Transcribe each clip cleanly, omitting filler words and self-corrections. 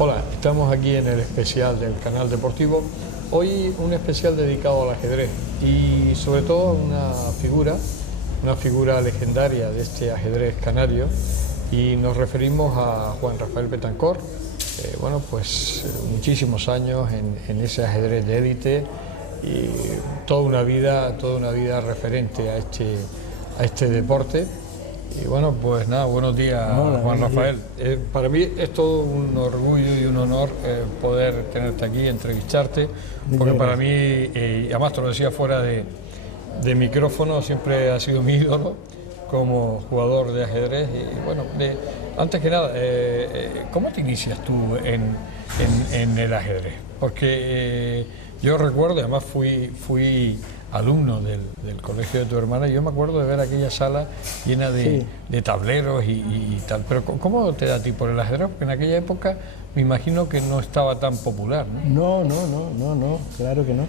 Hola, estamos aquí en el especial del canal deportivo. Hoy un especial dedicado al ajedrez y sobre todo a una figura legendaria de este ajedrez canario, y nos referimos a Juan Rafael Betancor. Bueno, pues muchísimos años en ese ajedrez de élite y toda una vida referente a este deporte. Y bueno, pues nada, buenos días. Hola, Juan Rafael. Para mí es todo un orgullo y un honor poder tenerte aquí, entrevistarte, porque para mí, y además te lo decía fuera de micrófono, siempre has sido mi ídolo como jugador de ajedrez. Y bueno, antes que nada, ¿cómo te inicias tú en el ajedrez? Porque yo recuerdo, además fui alumno del colegio de tu hermana, y yo me acuerdo de ver aquella sala llena de tableros y tal. Pero ¿cómo te da a ti por el ajedrez? Porque en aquella época me imagino que no estaba tan popular, ¿no? No, claro que no.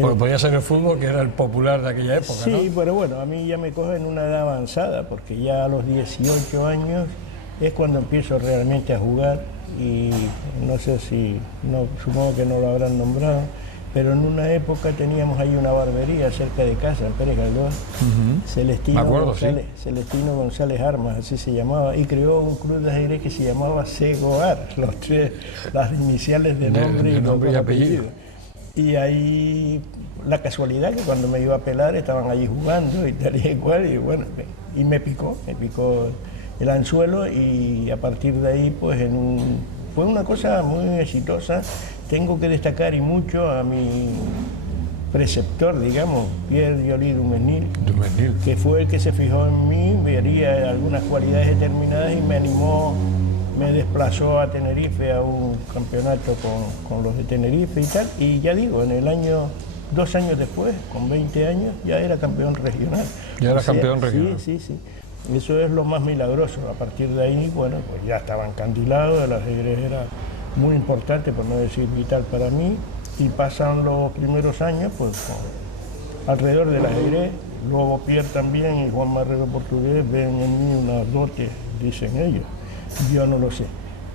Porque podía ser el fútbol, que era el popular de aquella época, ¿no? Sí, pero bueno, a mí ya me coge en una edad avanzada, porque ya a los 18 años es cuando empiezo realmente a jugar, y no sé si, supongo que no lo habrán nombrado, pero en una época teníamos ahí una barbería cerca de casa, en Pérez Galdós, Celestino González Armas, así se llamaba, y creó un club de ajedrez que se llamaba Segoar, las iniciales de nombre y apellido. Y ahí la casualidad que cuando me iba a pelar estaban allí jugando y tal y cual, y bueno, y me picó el anzuelo, y a partir de ahí pues fue una cosa muy exitosa. Tengo que destacar y mucho a mi preceptor, digamos, Pierre Violí Dumesnil, que fue el que se fijó en mí, vería algunas cualidades determinadas y me animó, me desplazó a Tenerife a un campeonato con los de Tenerife y tal, y ya digo, en el año, 2 años después, con 20 años, ya era campeón regional. Ya era campeón regional. Sí. Eso es lo más milagroso. A partir de ahí, bueno, pues ya estaba encandilado, el ajedrez era muy importante, por no decir vital para mí, y pasan los primeros años pues alrededor del ajedrez. Luego Pierre también y Juan Marrero Portugués ven en mí una dote, dicen ellos, yo no lo sé,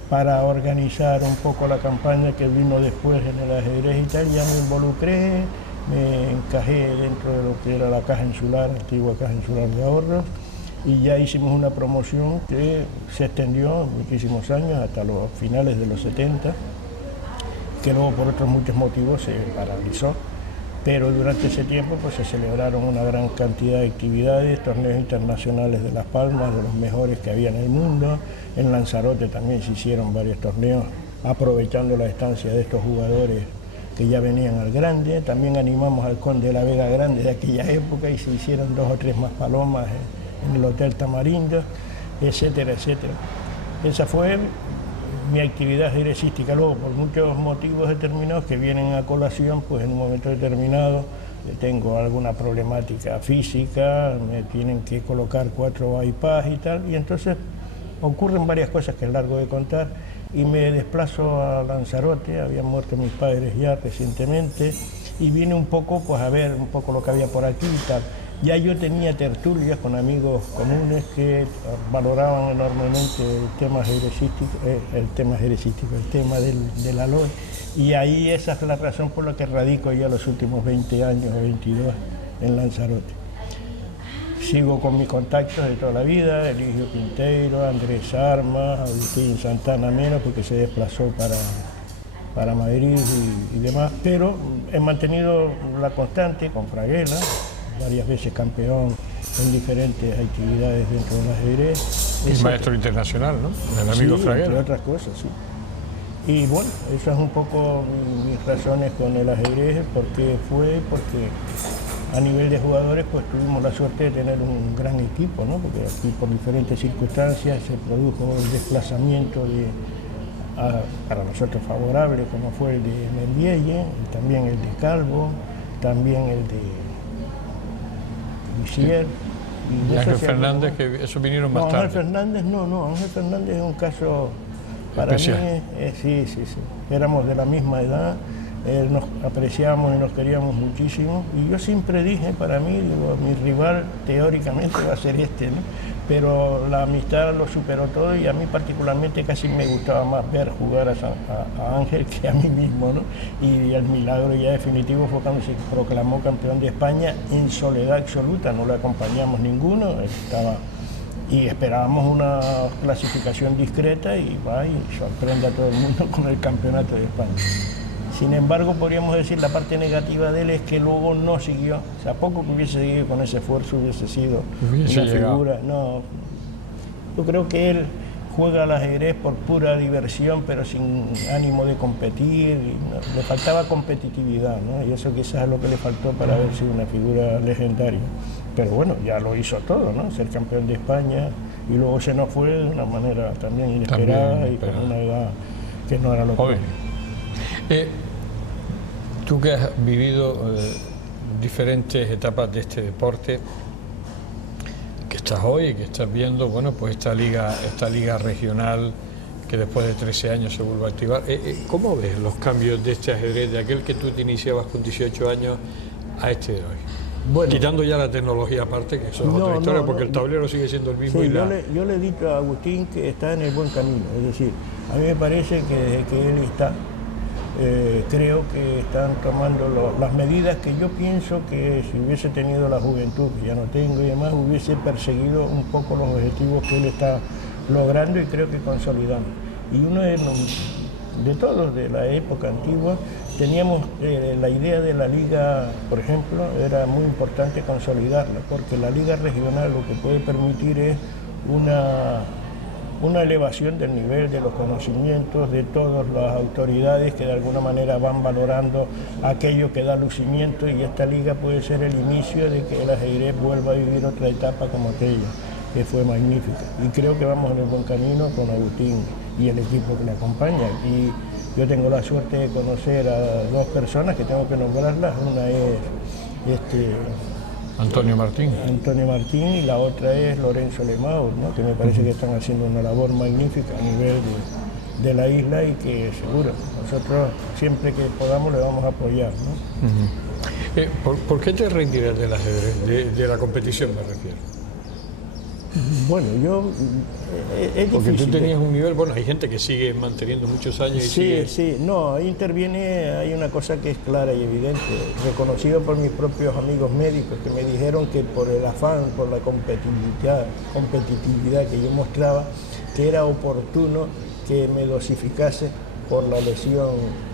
para organizar un poco la campaña que vino después en el ajedrez y tal. Ya me involucré, me encajé dentro de lo que era la Caja Insular, antigua Caja Insular de Ahorros, y ya hicimos una promoción que se extendió muchísimos años, hasta los finales de los 70, que luego por otros muchos motivos se paralizó, pero durante ese tiempo pues se celebraron una gran cantidad de actividades, torneos internacionales de Las Palmas, de los mejores que había en el mundo. En Lanzarote también se hicieron varios torneos, aprovechando la estancia de estos jugadores que ya venían al grande. También animamos al Conde de la Vega Grande de aquella época, y se hicieron 2 o 3 más palomas en el Hotel Tamarindo, etcétera, etcétera. Esa fue mi actividad ajedrecística. Luego, por muchos motivos determinados que vienen a colación, pues en un momento determinado tengo alguna problemática física, me tienen que colocar 4 bypass y tal, y entonces ocurren varias cosas que es largo de contar, y me desplazo a Lanzarote. Habían muerto mis padres ya recientemente, y vine un poco pues a ver un poco lo que había por aquí y tal. Ya yo tenía tertulias con amigos comunes que valoraban enormemente el tema del aloe, y ahí esa es la razón por la que radico ya los últimos 20 años o 22 en Lanzarote. Sigo con mis contactos de toda la vida, Eligio Quinteiro, Andrés Armas, Agustín Santana menos, porque se desplazó para Madrid y demás, pero he mantenido la constante con Fraguela, varias veces campeón en diferentes actividades dentro del ajedrez. Y maestro internacional, ¿no? El amigo Fraguela. Entre otras cosas, sí. Y bueno, esas es un poco mis razones con el ajedrez, porque a nivel de jugadores pues tuvimos la suerte de tener un gran equipo, ¿no? Porque aquí por diferentes circunstancias se produjo el desplazamiento para nosotros favorable, como fue el de Mendielle, y también el de Calvo, también el de Lucier. Y Ángel Fernández, que eso vinieron más tarde. Ángel Fernández Ángel Fernández es un caso para especial. Sí. Éramos de la misma edad, nos apreciábamos y nos queríamos muchísimo, y yo siempre dije, para mí, digo, mi rival teóricamente va a ser este, ¿no? pero la amistad lo superó todo y a mí particularmente casi me gustaba más ver jugar a Ángel que a mí mismo, ¿no? Y el milagro ya definitivo fue cuando se proclamó campeón de España en soledad absoluta, no le acompañamos ninguno, y esperábamos una clasificación discreta y va y sorprende a todo el mundo con el campeonato de España. Sin embargo, podríamos decir la parte negativa de él es que luego no siguió. O sea, poco que hubiese seguido con ese esfuerzo hubiese sido una figura. No, yo creo que él juega al ajedrez por pura diversión, pero sin ánimo de competir. Y le faltaba competitividad, ¿no? Y eso quizás es lo que le faltó para haber sido una figura legendaria. Pero bueno, ya lo hizo todo, ¿no? Ser campeón de España y luego se nos fue de una manera también inesperada y con una edad que no era lo que... Tú que has vivido diferentes etapas de este deporte, que estás hoy, que estás viendo, bueno, pues esta liga regional que después de 13 años se vuelve a activar, ¿cómo ves los cambios de este ajedrez, de aquel que tú te iniciabas con 18 años a este de hoy? Bueno, quitando ya la tecnología aparte, que eso es otra historia, porque el tablero sigue siendo el mismo. Sí, yo le he dicho a Agustín que está en el buen camino, es decir, a mí me parece que desde que él está, creo que están tomando las medidas que yo pienso que si hubiese tenido la juventud, que ya no tengo y demás, hubiese perseguido un poco los objetivos que él está logrando y creo que consolidando. Y uno de todos de la época antigua, teníamos la idea de la liga, por ejemplo, era muy importante consolidarla, porque la liga regional lo que puede permitir es una elevación del nivel de los conocimientos de todas las autoridades que de alguna manera van valorando aquello que da lucimiento, y esta liga puede ser el inicio de que el ajedrez vuelva a vivir otra etapa como aquella, que fue magnífica. Y creo que vamos en el buen camino con Agustín y el equipo que le acompaña. Y yo tengo la suerte de conocer a dos personas que tengo que nombrarlas. Una es Antonio Martín. Antonio Martín, y la otra es Lorenzo Lemaur, ¿no? Que me parece que están haciendo una labor magnífica a nivel de la isla y que seguro nosotros siempre que podamos le vamos a apoyar, ¿no? ¿Por qué te retiras del ajedrez, de la competición me refiero? Bueno, es difícil. Porque tú tenías un nivel, bueno, hay gente que sigue manteniendo muchos años y sigue... Sí, no, ahí interviene, hay una cosa que es clara y evidente, reconocido por mis propios amigos médicos, que me dijeron que por el afán, por la competitividad que yo mostraba, que era oportuno que me dosificase por la lesión.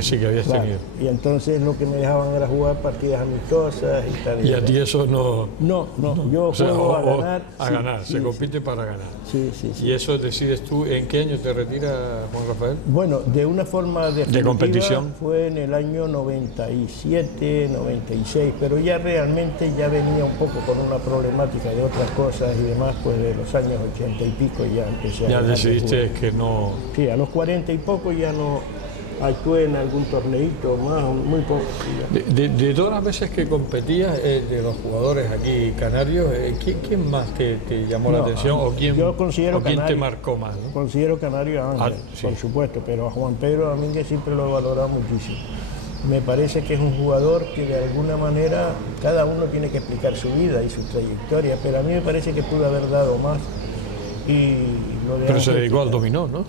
Sí, que habías tenido. Y entonces lo que me dejaban era jugar partidas amistosas y tal. ¿Y a ti eso no...? No, yo juego a ganar. A ganar, se compite para ganar. Sí. ¿Y eso decides tú? ¿En qué año te retiras, Juan Rafael? Bueno, de una forma definitiva, ¿de competición? Fue en el año 97, 96, pero ya realmente ya venía un poco con una problemática de otras cosas y demás, pues de los años 80 y pico ya empecé a... Ya decidiste que no... Sí, a los 40 y poco ya no... Actué en algún torneito más, muy poco. De todas las veces que competías, de los jugadores aquí canarios, ¿quién más te llamó la atención o quién te marcó más? ¿no? Considero canario a Ángel, sí, por supuesto, pero a Juan Pedro Domínguez siempre lo he valorado muchísimo. Me parece que es un jugador que de alguna manera cada uno tiene que explicar su vida y su trayectoria, pero a mí me parece que pudo haber dado más. Pero se dedicó al dominó, ¿no?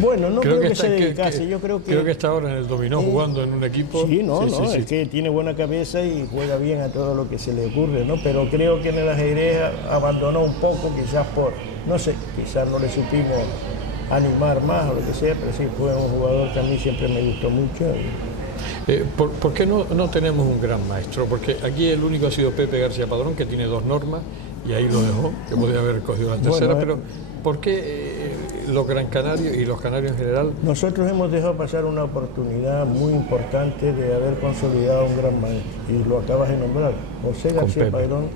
Bueno, no creo que se dedicase, yo creo que... Creo que está ahora en el dominó jugando en un equipo... Sí, es que tiene buena cabeza y juega bien a todo lo que se le ocurre, ¿no? Pero creo que en el ajedrez abandonó un poco, quizás por, no sé, quizás no le supimos animar más o lo que sea, pero sí, fue un jugador que a mí siempre me gustó mucho. ¿Por qué no tenemos un gran maestro? Porque aquí el único ha sido Pepe García Padrón, que tiene 2 normas, y ahí lo dejó, que podría haber cogido la tercera, pero ¿por qué los gran canarios y los canarios en general? Nosotros hemos dejado pasar una oportunidad muy importante de haber consolidado un gran maestro, y lo acabas de nombrar, José García Padrón.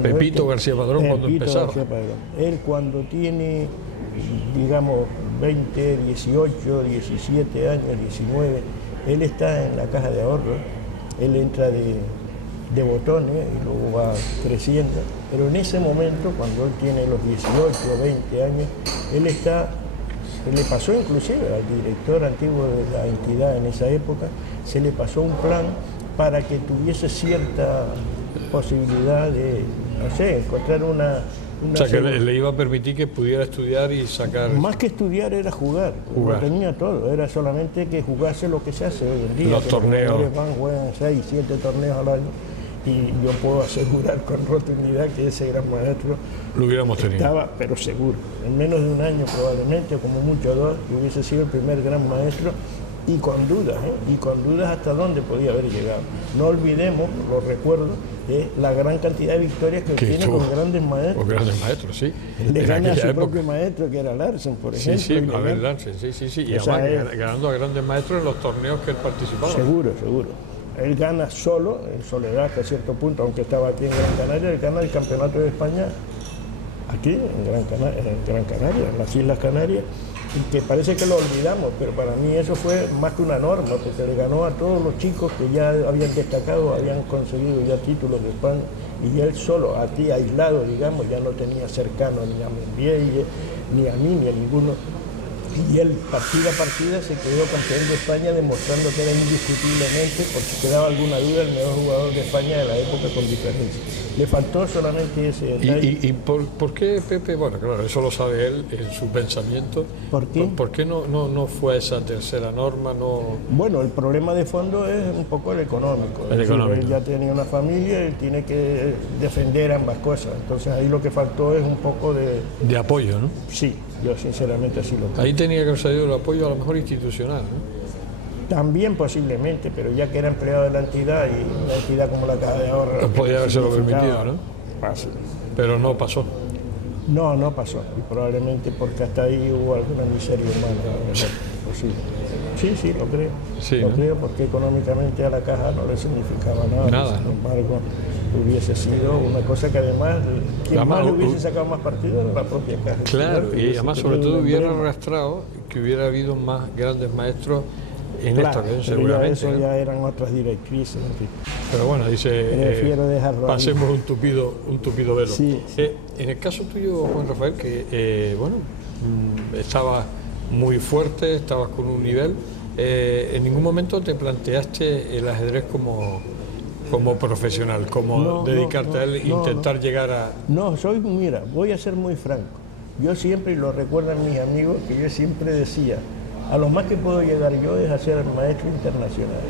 Pepito García Padrón cuando empezaba. García Padrón. Él cuando tiene, digamos, 20, 18, 17 años, 19, él está en la caja de ahorro, él entra de botones y luego va creciendo, pero en ese momento, cuando él tiene los 18 o 20 años, se le pasó inclusive al director antiguo de la entidad en esa época, se le pasó un plan para que tuviese cierta posibilidad de, no sé, encontrar O sea, que le iba a permitir que pudiera estudiar y sacar... Más que estudiar era jugar. Lo tenía todo, era solamente que jugase lo que se hace hoy en día. Los torneos. Los jugadores juegan 6, 7 torneos al año. Y yo puedo asegurar con rotundidad que ese gran maestro lo hubiéramos tenido. Estaba, pero seguro, en menos de un año probablemente, como mucho 2, hubiese sido el primer gran maestro, y con dudas hasta dónde podía haber llegado. No olvidemos, lo recuerdo, la gran cantidad de victorias que obtiene con grandes maestros. Con grandes maestros, sí. Le gana a su propio maestro, que era Larsen, por ejemplo. Sí, Abel Larsen, sí. Y además ganando a grandes maestros en los torneos que él participaba. Seguro. Él gana solo, en soledad hasta cierto punto, aunque estaba aquí en Gran Canaria, él gana el Campeonato de España aquí en Gran Canaria, en las Islas Canarias, y que parece que lo olvidamos, pero para mí eso fue más que una norma, porque le ganó a todos los chicos que ya habían destacado, habían conseguido ya títulos de España, y él solo, aquí aislado, digamos, ya no tenía cercano ni a Membielle, ni a mí, ni a ninguno. Y él, partida a partida, se quedó campeón de España, demostrando que era indiscutiblemente, por si quedaba alguna duda, el mejor jugador de España de la época con diferencia. Le faltó solamente ese detalle. ¿Y por qué Pepe? Bueno, claro, eso lo sabe él en su pensamiento. ¿Por qué? ¿Por qué no fue esa tercera norma? Bueno, el problema de fondo es un poco el económico. Él ya tenía una familia y tiene que defender ambas cosas. Entonces ahí lo que faltó es un poco de apoyo, ¿no? Sí. Yo sinceramente así lo creo. Ahí tenía que haber salido el apoyo a lo mejor institucional, ¿no? También posiblemente, pero ya que era empleado de la entidad y una entidad como la Caja de Ahorros... No podía habérselo permitido, ¿no? Fácil. Pero no pasó. No pasó. Y probablemente porque hasta ahí hubo alguna miseria humana. Posible. Sí, lo creo. Sí, lo creo porque económicamente a la Caja no le significaba nada. Sin embargo, hubiese sido una cosa que además, quien más le hubiese sacado más partido era la propia Caja. Claro, y además sobre todo hubiera arrastrado que hubiera habido más grandes maestros en esta ocasión, seguramente. Eso ya eran otras directrices. En fin. Pero bueno, dice, prefiero dejarlo pasemos un tupido velo. Sí. En el caso tuyo, Juan Rafael, que estabas muy fuerte, estabas con un nivel, en ningún momento te planteaste el ajedrez como profesional, como dedicarte a él e intentar llegar a... No, mira, voy a ser muy franco. Yo siempre, y lo recuerdan mis amigos, que yo siempre decía, a lo más que puedo llegar yo es a ser maestro internacional.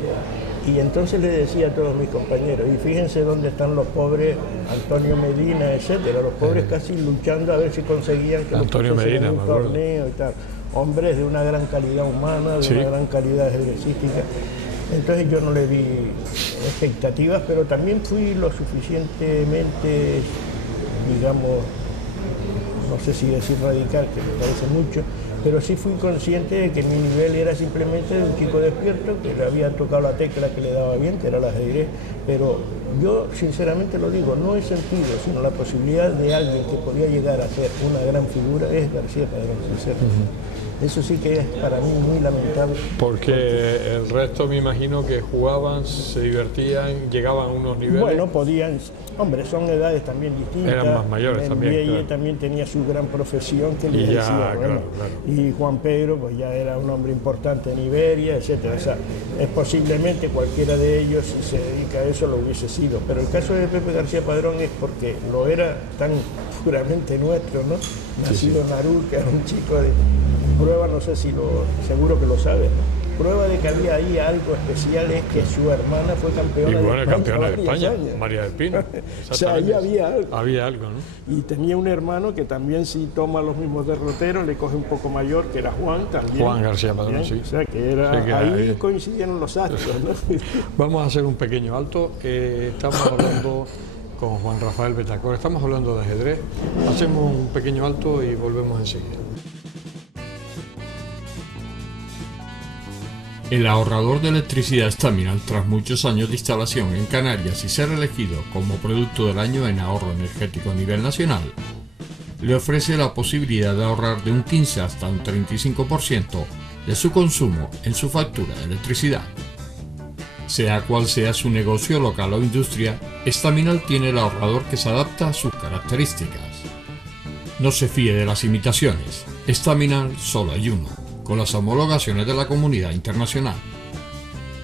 Y entonces le decía a todos mis compañeros, y fíjense dónde están los pobres, Antonio Medina, etcétera, los pobres casi luchando a ver si conseguían que Antonio Medina, en un torneo y tal. Hombres de una gran calidad humana, de una gran calidad ajedrecística. Entonces yo no le di expectativas, pero también fui lo suficientemente, digamos, no sé si decir radical, que me parece mucho, pero sí fui consciente de que mi nivel era simplemente de un chico despierto, que le había tocado la tecla que le daba bien, que era el ajedrez, pero yo sinceramente lo digo, no he sentido, sino la posibilidad de alguien que podía llegar a ser una gran figura es García Padrón, sinceramente. Eso sí que es para mí muy lamentable. Porque el resto me imagino que jugaban, se divertían, llegaban a unos niveles... Bueno, podían... Hombre, son edades también distintas. Eran más mayores también, claro. También tenía su gran profesión que le decía, bueno, claro. Y Juan Pedro pues ya era un hombre importante en Iberia, etcétera. O sea, es posiblemente cualquiera de ellos, si se dedica a eso, lo hubiese sido. Pero el caso de Pepe García Padrón es porque lo era tan puramente nuestro, ¿no? Nacido en Narú, que era un chico de... Prueba, no sé si seguro que lo sabes, ¿no? Prueba de que había ahí algo especial es que su hermana fue campeona de España, María del Pino. O sea, ahí había algo. Había algo, ¿no? Y tenía un hermano que también sí toma los mismos derroteros, le coge un poco mayor, que era Juan también. Juan García Padrón, sí. O sea, que era, ahí coincidieron los astros, ¿no? Vamos a hacer un pequeño alto. Estamos hablando con Juan Rafael Betacor, estamos hablando de ajedrez. Hacemos un pequeño alto y volvemos enseguida. El ahorrador de electricidad Staminal, tras muchos años de instalación en Canarias y ser elegido como producto del año en ahorro energético a nivel nacional, le ofrece la posibilidad de ahorrar de un 15 hasta un 35% de su consumo en su factura de electricidad. Sea cual sea su negocio local o industria, Staminal tiene el ahorrador que se adapta a sus características. No se fíe de las imitaciones, Staminal solo hay uno, con las homologaciones de la comunidad internacional.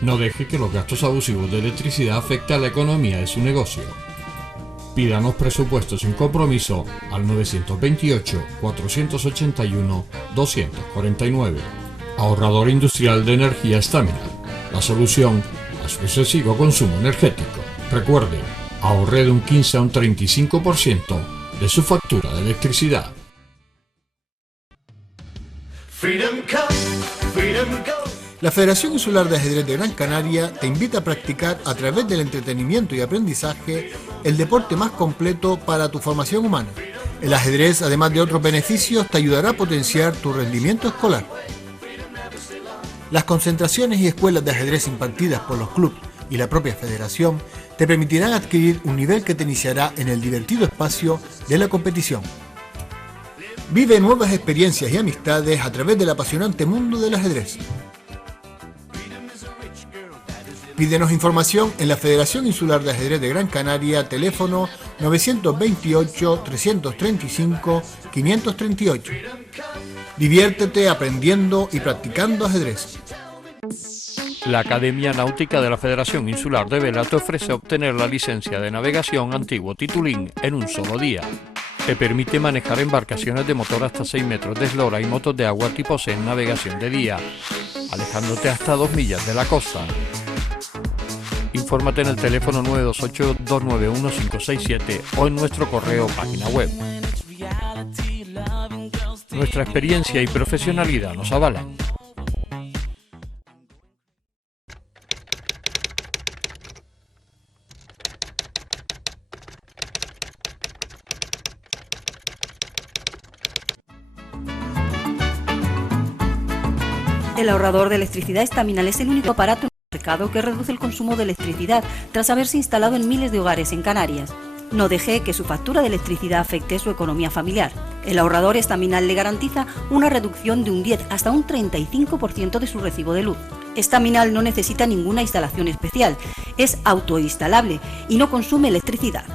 No deje que los gastos abusivos de electricidad afecten a la economía de su negocio. Pídanos presupuestos sin compromiso al 928-481-249. Ahorrador industrial de energía Staminal, la solución a su excesivo consumo energético. Recuerde, ahorre de un 15 a un 35% de su factura de electricidad. La Federación Insular de Ajedrez de Gran Canaria te invita a practicar a través del entretenimiento y aprendizaje el deporte más completo para tu formación humana. El ajedrez, además de otros beneficios, te ayudará a potenciar tu rendimiento escolar. Las concentraciones y escuelas de ajedrez impartidas por los clubes y la propia federación te permitirán adquirir un nivel que te iniciará en el divertido espacio de la competición. Vive nuevas experiencias y amistades a través del apasionante mundo del ajedrez. Pídenos información en la Federación Insular de Ajedrez de Gran Canaria, teléfono 928-335-538. Diviértete aprendiendo y practicando ajedrez. La Academia Náutica de la Federación Insular de Vela te ofrece obtener la licencia de navegación antiguo titulín en un solo día. Te permite manejar embarcaciones de motor hasta 6 metros de eslora y motos de agua tipo C en navegación de día, alejándote hasta 2 millas de la costa. Infórmate en el teléfono 928-291-567 o en nuestro correo o página web. Nuestra experiencia y profesionalidad nos avalan. El ahorrador de electricidad Staminal es el único aparato en el mercado que reduce el consumo de electricidad tras haberse instalado en miles de hogares en Canarias. No deje que su factura de electricidad afecte su economía familiar. El ahorrador Staminal le garantiza una reducción de un 10 hasta un 35% de su recibo de luz. Staminal no necesita ninguna instalación especial, es autoinstalable y no consume electricidad.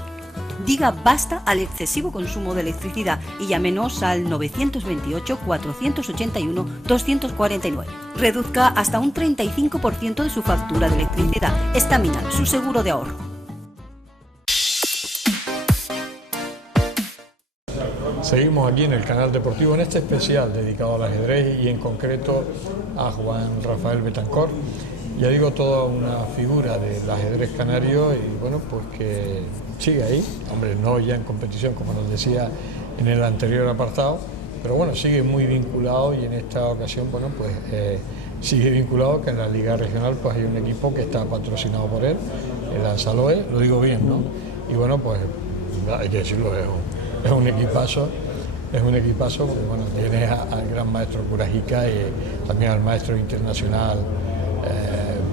Diga basta al excesivo consumo de electricidad y llámenos al 928-481-249. Reduzca hasta un 35% de su factura de electricidad. Staminal, su seguro de ahorro. Seguimos aquí en el canal deportivo en este especial dedicado al ajedrez y en concreto a Juan Rafael Betancor. Ya digo, toda una figura del ajedrez canario y bueno, pues que sigue ahí, hombre, no ya en competición como nos decía en el anterior apartado, pero bueno, sigue muy vinculado y en esta ocasión, bueno, pues sigue vinculado que en la Liga Regional pues hay un equipo que está patrocinado por él, el Ansaloe, lo digo bien, ¿no? Y bueno, pues hay que decirlo, es un equipazo. Es un equipazo porque bueno, tiene al gran maestro Curajica y también al maestro internacional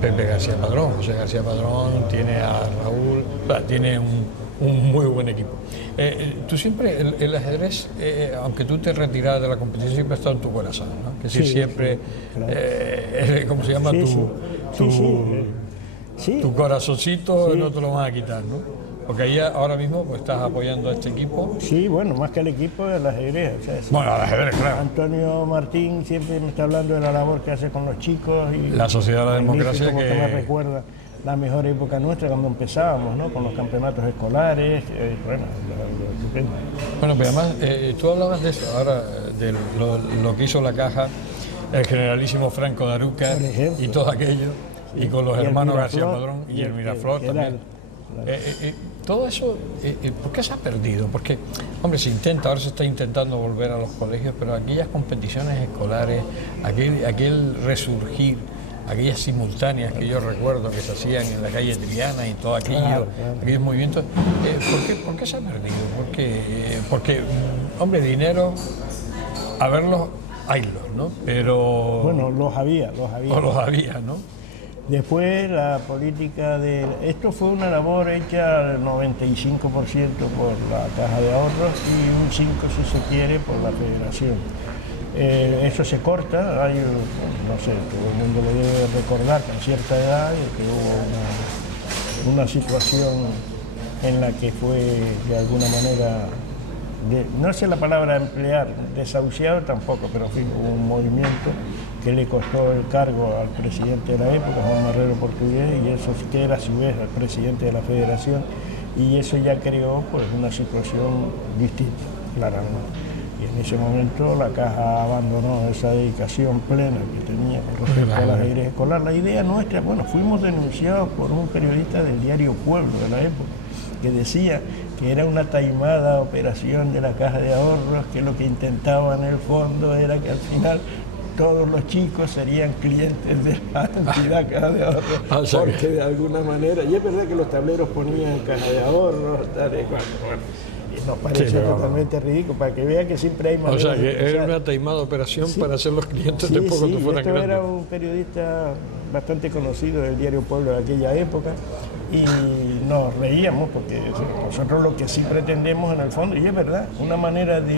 Pepe García Padrón, José García Padrón, tiene a Raúl, tiene un muy buen equipo. Tú siempre, el ajedrez, aunque tú te retiras de la competición, siempre ha estado en tu corazón, ¿no? Que sí, siempre, sí, claro. ¿Cómo se llama? Tu corazoncito sí. No te lo van a quitar, ¿no? Porque ahí ahora mismo pues, estás apoyando a este equipo. Sí, bueno, más que el equipo, el ajedrez. O sea, bueno, el ajedrez, claro. Antonio Martín siempre me está hablando de la labor que hace con los chicos. Y la Sociedad de la Democracia que me recuerda la mejor época nuestra cuando empezábamos, ¿no? Con los campeonatos escolares, bueno, estupendo. Bueno, pero además, tú hablabas de eso, ahora, de lo que hizo la caja, el generalísimo Franco de Aruca y todo aquello, sí. Y con los hermanos García Padrón y el Miraflor también. Todo eso, ¿por qué se ha perdido? Porque, hombre, ahora se está intentando volver a los colegios, pero aquellas competiciones escolares, aquel resurgir, aquellas simultáneas que yo recuerdo que se hacían en la calle Triana y todo aquello, claro. Aquellos movimientos, ¿por qué se ha perdido? Porque, hombre, dinero, a verlos, haylos, ¿no? Pero... Bueno, los había. O los había, ¿no? Después la política de... Esto fue una labor hecha al 95% por la Caja de Ahorros y un 5% si se quiere por la Federación. Eso se corta, hay, no sé, todo el mundo lo debe recordar con cierta edad que hubo una situación en la que fue de alguna manera, no sé la palabra emplear, desahuciado tampoco, pero en fin, hubo un movimiento que le costó el cargo al presidente de la época, Juan Marrero Portugués, y eso que era a su vez al presidente de la Federación, y eso ya creó pues una situación distinta. claramente. Y en ese momento la Caja abandonó esa dedicación plena que tenía con respecto al ajedrez escolar. La idea nuestra, bueno, fuimos denunciados por un periodista del diario Pueblo de la época, que decía que era una taimada operación de la Caja de Ahorros, que lo que intentaba en el fondo era que al final todos los chicos serían clientes de la entidad Caja de Ahorros, porque de alguna manera, y es verdad que los tableros ponían Caja de Ahorros, tal y cual, bueno, y nos pareció totalmente ridículo, para que vea que siempre hay maneras. O sea, que era una taimada operación para hacer los clientes después cuando fueran esto grandes. Era un periodista bastante conocido del diario Pueblo de aquella época, y nos reíamos porque nosotros lo que sí pretendemos en el fondo, y es verdad, una manera de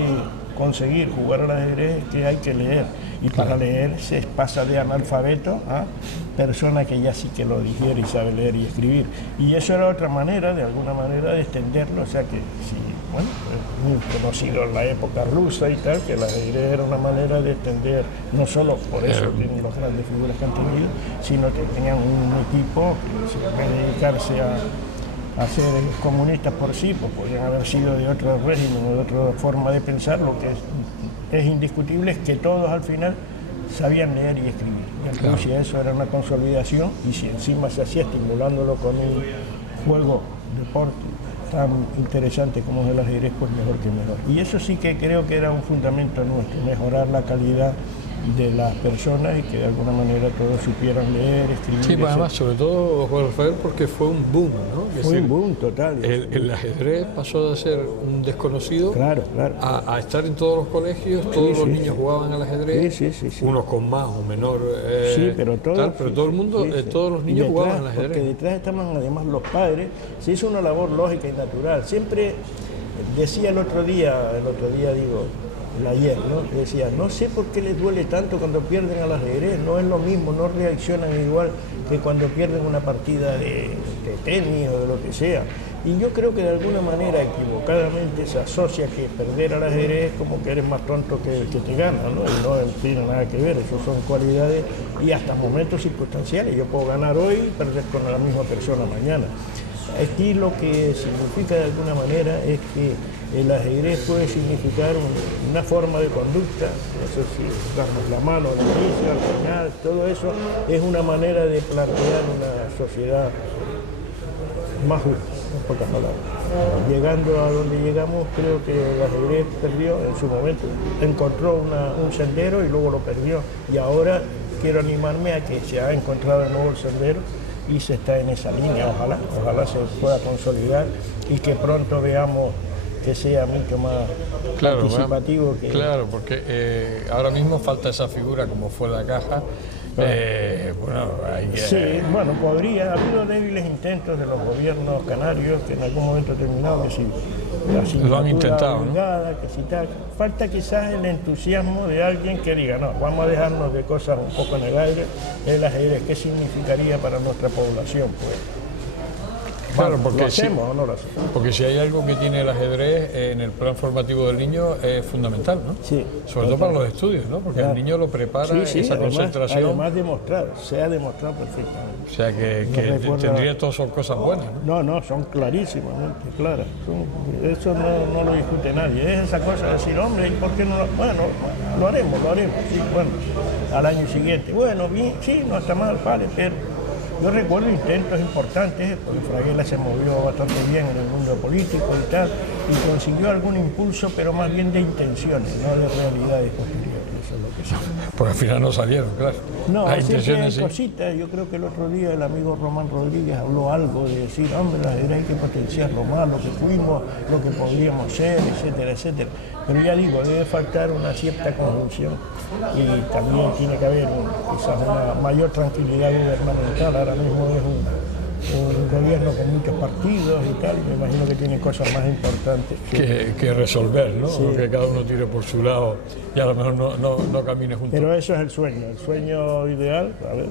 conseguir jugar al ajedrez es que hay que leer, y para leer se pasa de analfabeto a persona que ya sí que lo digiere y sabe leer y escribir, y eso era otra manera, de alguna manera, de extenderlo. O sea que sí, bueno, es muy conocido en la época rusa y tal, que el ajedrez era una manera de extender, no solo por eso tienen las grandes figuras que han tenido, sino que tenían un equipo que se puede dedicarse a ser comunistas por sí, pues podrían haber sido de otro régimen o de otra forma de pensar. Lo que es indiscutible es que todos al final sabían leer y escribir. Y entonces eso era una consolidación, y si encima se hacía estimulándolo con un juego, deporte tan interesante como es el ajedrez, pues mejor que mejor. Y eso sí que creo que era un fundamento nuestro, mejorar la calidad de las personas y que de alguna manera todos supieran leer, escribir. Sí, pues además, sobre todo, Juan Rafael, porque fue un boom, ¿no? Fue un boom total. El ajedrez pasó de ser un desconocido a estar en todos los colegios, todos los niños jugaban al ajedrez, unos con más o menor, pero todos, pero todo el mundo, todos los niños jugaban al ajedrez. Porque detrás estaban además los padres, se hizo una labor lógica y natural. Siempre decía el otro día digo, ayer, ¿no? Decía, no sé por qué les duele tanto cuando pierden al ajedrez, no es lo mismo, no reaccionan igual que cuando pierden una partida de tenis o de lo que sea. Y yo creo que de alguna manera equivocadamente se asocia que perder al ajedrez es como que eres más tonto que el que te gana, ¿no? Y no tiene nada que ver, eso son cualidades y hasta momentos circunstanciales. Yo puedo ganar hoy y perder con la misma persona mañana. Aquí lo que significa de alguna manera es que el ajedrez puede significar una forma de conducta, no sé si damos la mano, la inicio, al final, todo eso es una manera de plantear una sociedad más justa, en pocas palabras. Llegando a donde llegamos, creo que el ajedrez perdió en su momento, encontró un sendero y luego lo perdió, y ahora quiero animarme a que se ha encontrado de nuevo el sendero y se está en esa línea, ojalá se pueda consolidar y que pronto veamos que sea mucho más participativo. Claro, porque ahora mismo falta esa figura como fue la Caja. Bueno, hay que... Sí, bueno, ha habido débiles intentos de los gobiernos canarios que en algún momento terminado que si lo han intentado, obligada, ¿no? Que si tal. Falta quizás el entusiasmo de alguien que diga, no, vamos a dejarnos de cosas un poco en el aire, el ajedrez, ¿qué significaría para nuestra población? Pues claro, porque ¿lo hacemos o no lo hacemos? Porque si hay algo que tiene el ajedrez en el plan formativo del niño es fundamental, ¿no? Sí. Sobre todo para los estudios, ¿no? Porque el niño lo prepara, esa concentración. Además se ha demostrado perfectamente. O sea que tendría todas son cosas buenas, ¿no? No, son clarísimamente claras. Eso no lo discute nadie. Es esa cosa de decir, hombre, ¿y por qué no lo...? Bueno, lo haremos. Sí, bueno, al año siguiente. Bueno, bien, sí, no está mal, vale, pero... Yo recuerdo intentos importantes, porque Fraguela se movió bastante bien en el mundo político y tal, y consiguió algún impulso, pero más bien de intenciones, no de realidades posteriores, eso es lo que sí. Porque al final no salieron, claro. No, siempre hay cositas. Yo creo que el otro día el amigo Román Rodríguez habló algo de decir, hombre, la ajedrez hay que potenciarlo más, lo que fuimos, lo que podríamos ser, etcétera, etcétera. Pero ya digo, debe faltar una cierta conjunción y también tiene que haber quizás una mayor tranquilidad gubernamental. Ahora mismo es un gobierno con muchos partidos y tal, y me imagino que tiene cosas más importantes que resolver, ¿no? Sí. Que cada uno tire por su lado y a lo mejor no camine juntos. Pero eso es el sueño ideal, a ver,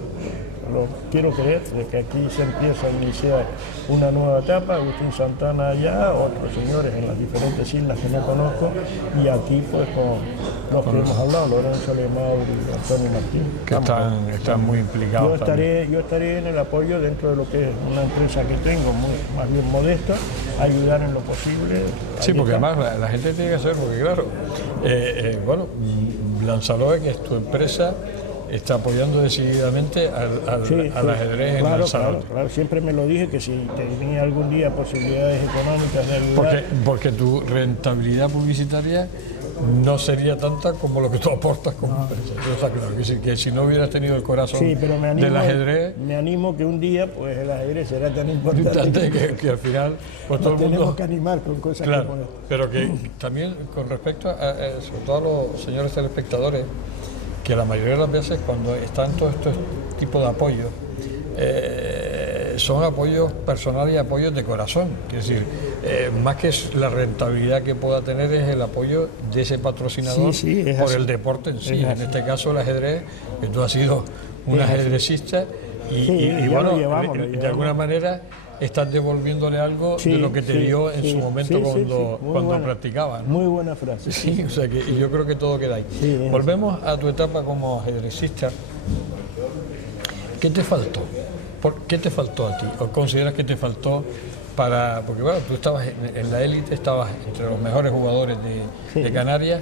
quiero creer de que aquí se empieza a iniciar una nueva etapa. Agustín Santana allá, otros señores en las diferentes islas que no conozco, y aquí pues con los que hemos hablado, Lorenzo Lemauri y Antonio Martín. Que están muy implicados. Yo estaré en el apoyo dentro de lo que es una empresa que tengo, más bien modesta, ayudar en lo posible. Sí, porque además la gente tiene que saber, porque claro, bueno, Lanzarote, que es tu empresa, está apoyando decididamente al ajedrez en Lanzarote. Claro, siempre me lo dije que si tenía algún día posibilidades económicas de ayudar. Porque tu rentabilidad publicitaria no sería tanta como lo que tú aportas como empresa. Eso está claro. Es decir, que si no hubieras tenido el corazón del ajedrez... Me animo que un día pues el ajedrez será tan importante que al final pues todo el mundo... tenemos que animar con cosas claro, como esta. Pero que también con respecto sobre todo a los señores telespectadores, que la mayoría de las veces cuando están todos estos tipos de apoyos, son apoyos personales y apoyos de corazón. Es decir, más que la rentabilidad que pueda tener es el apoyo de ese patrocinador por el deporte en sí. En este caso el ajedrez, que tú has sido un ajedrecista y bueno, de alguna manera estás devolviéndole algo de lo que te dio en su momento cuando practicabas, ¿no? Muy buena frase. Sí, o sea que y yo creo que todo queda ahí. Volvemos a tu etapa como ajedrecista. ¿Qué te faltó? ¿Qué te faltó a ti? ¿O consideras que te faltó para...? Porque bueno, tú estabas en la élite, estabas entre los mejores jugadores de Canarias.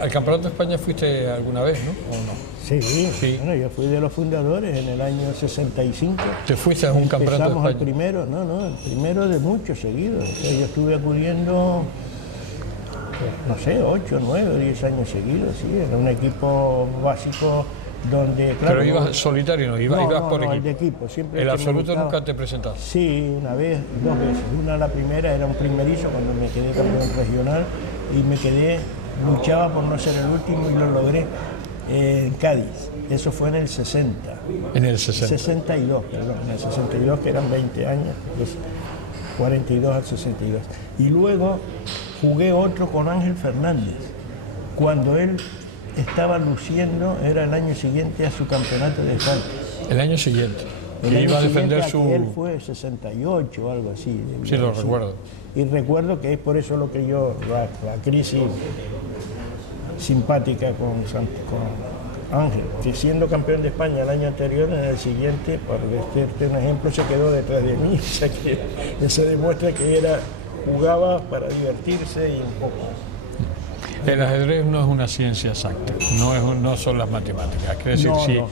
¿Al Campeonato de España fuiste alguna vez, no? ¿O no? Sí. Bueno, yo fui de los fundadores en el año 65. ¿Te fuiste a un Campeonato de España? El primero de muchos seguidos. O sea, yo estuve acudiendo, no sé, 8, 9, 10 años seguidos, sí. Era un equipo básico donde, claro... ¿Pero ibas solitario, no? Ibas por equipo? El de equipo. Siempre ¿El absoluto nunca te presentaste? Sí, una vez, 2 veces. La primera era un primerizo cuando me quedé campeón regional y luchaba por no ser el último y lo logré en Cádiz. Eso fue en el 60. En el 60. 62, perdón. En el 62, que eran 20 años, pues 42 al 62. Y luego jugué otro con Ángel Fernández. Cuando él estaba luciendo, era el año siguiente a su campeonato de salto. El año siguiente. El año iba a defender siguiente él fue 68 o algo así. Sí, lo recuerdo. Y recuerdo que es por eso lo que yo, la crisis simpática con Ángel, que siendo campeón de España el año anterior, en el siguiente, por decirte un ejemplo, se quedó detrás de mí. O sea que eso demuestra que jugaba para divertirse y un poco. El ajedrez no es una ciencia exacta, no son las matemáticas. Quiere decir,